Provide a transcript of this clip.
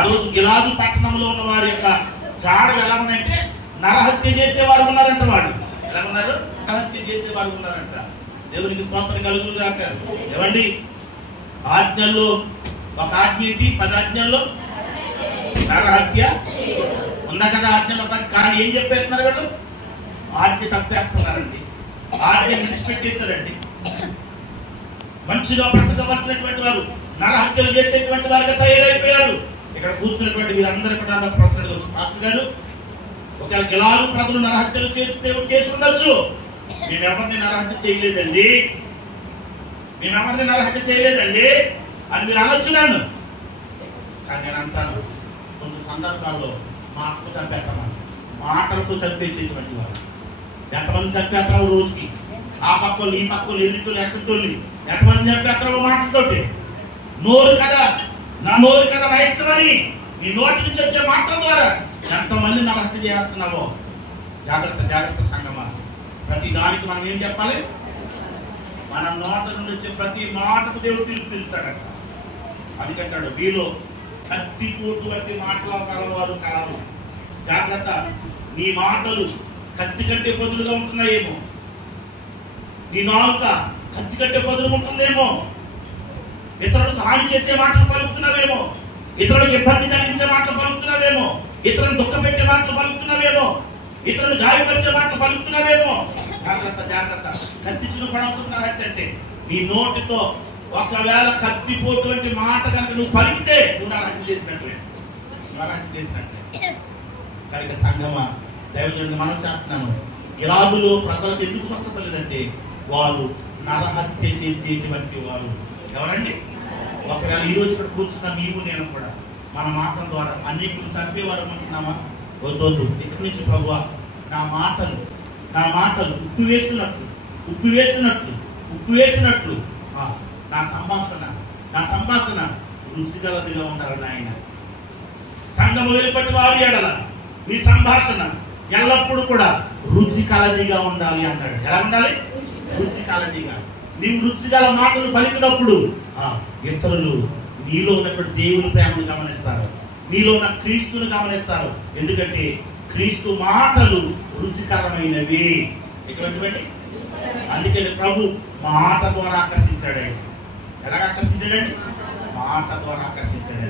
ఆ రోజు గిలాదు పట్టణంలో ఉన్న వారి యొక్క జాడలు ఎలా ఉందంటే నరహత్య చేసేవారు ఉన్నారంట వాళ్ళు. ఎలా ఉన్నారు? నరహత్య చేసేవారు ఉన్నారంట. దేవునికి స్తోత్రం కలుగులు కాక ఏమండి? ఆజ్ఞల్లో ఒక ఆజ్ఞ ఏంటి? పది ఆజ్ఞల్లో? నరహత్య. ఉందా కదా ఆజ్ఞలో పని కానీ ఏం చెప్పేస్తున్నారు వాళ్ళు? ఆజ్ఞ తప్పేస్తున్నారండి. ఆజ్ఞ విడిచిపెట్టేశారండి. మంచిగా బ్రతకవలసినటువంటి వారు నరహత్యలు చేసేటువంటి వారుగా తయారైపోయారు. ఇక్కడ కూర్చున్నటువంటి వీరందరూ కూడా ప్రశ్నలు వచ్చు మాస్టర్ గారు ఒకవేళ గిలాలు ప్రజలు నరహత్యలు చేస్తే చేసి ఉండొచ్చు? మేమెవరిని నరహత్య చేయలేదండి. మేమెవరిని నరహత్య చేయలేదండి? అని మీరు అనొచ్చు నన్ను. కానీ నేను అంటాను కొన్ని సందర్భాల్లో మాటకు చంపేస్తామని మాటలతో చంపేసేటువంటి వారు. ఎంతమంది చంపేస్తారో రోజుకి? ఆ పక్కలు ఈ పక్కలు ఎదుటి ఎక్కడి ఎంతమంది చంపేస్తారో మాటలతోటి? నోరు కదా? నా నోరు కదా నా నీ నోటి నుంచి వచ్చే మాటల ద్వారా ఎంతమంది నా హత్య చేస్తున్నావో? జాగ్రత్త జాగ్రత్త సంగమా. ప్రతి దానికి మనం ఏం చెప్పాలి? మన నోట నుండి వచ్చే ప్రతి మాటకు దేవుడు తీర్పు తీరుస్తాడట. అది కంటాడు వీలో కత్తిపోటు వంటి మాటలు కలవారు కలరు జాగ్రత్త నీ మాటలు కత్తి కంటే బదులుగా ఉంటున్నాయేమో. నీ నాలుక కత్తి కంటే బదులు ఉంటుందేమో. ఇతరులకు హాని చేసే మాటలు పలుకుతున్నావేమో ఇతరులకు ఇబ్బంది కలిగించే మాటలు పలుకుతున్నావేమో ఇతరులను దుఃఖపెట్టే మాటలు పలుకుతున్నావేమో ఇతరులను గాయపరిచే మాటలు పలుకుతున్నావేమో. జాగ్రత్త జాగ్రత్త. కత్తి చులు అంటే నీ నోటితో ఒకవేళ కత్తిపోటువంటి మాట కనుక నువ్వు పలికితే నువ్వు నా హత్య చేసినట్లే. నువ్వు నా హత్య చేసినట్లే. కనుక సంగమ దైవజనుడు మనం చేస్తున్నాను. ఇలాదులో ప్రజలకు ఎందుకు స్వస్థత లేదంటే వారు నరహత్య చేసేటువంటి వారు ఎవరండి? ఒకవేళ ఈ రోజు ఇక్కడ కూర్చున్న నీవు నేను కూడా. మన మాటల ద్వారా అనేకులు చంపేవారు అనుకుంటున్నామా? వద్దొద్దు ఇక్కడి నుంచి ప్రభువా నా మాటలు నా మాటలు ఉప్పు వేసినట్లు ఉప్పు వేసినట్లు ఉప్పు వేసినట్లు. ఆ, నా సంభాషణ నా సంభాషణ రుచిగలదిగా ఉండాలి నాయన. సంఘము వెలుపటి వారి ఎడల మీ సంభాషణ ఎల్లప్పుడూ కూడా రుచి కలదిగా ఉండాలి అన్నాడు. ఎలా ఉండాలి? రుచి కలదిగా నీ రుచి గల మాటలు పలికినప్పుడు ఆ ఇతరులు నీలో ఉన్నటువంటి దేవుని ప్రేమను గమనిస్తారు. నీలో ఉన్న క్రీస్తుని గమనిస్తారు. ఎందుకంటే క్రీస్తు మాటలు రుచికరమైనవి. ఎటువంటివండి అందుకని ప్రభు మాట ద్వారా ఆకర్షించాడు ఆయన. ఎలా ఆకర్షించాడండి? మాట ద్వారా ఆకర్షించాడు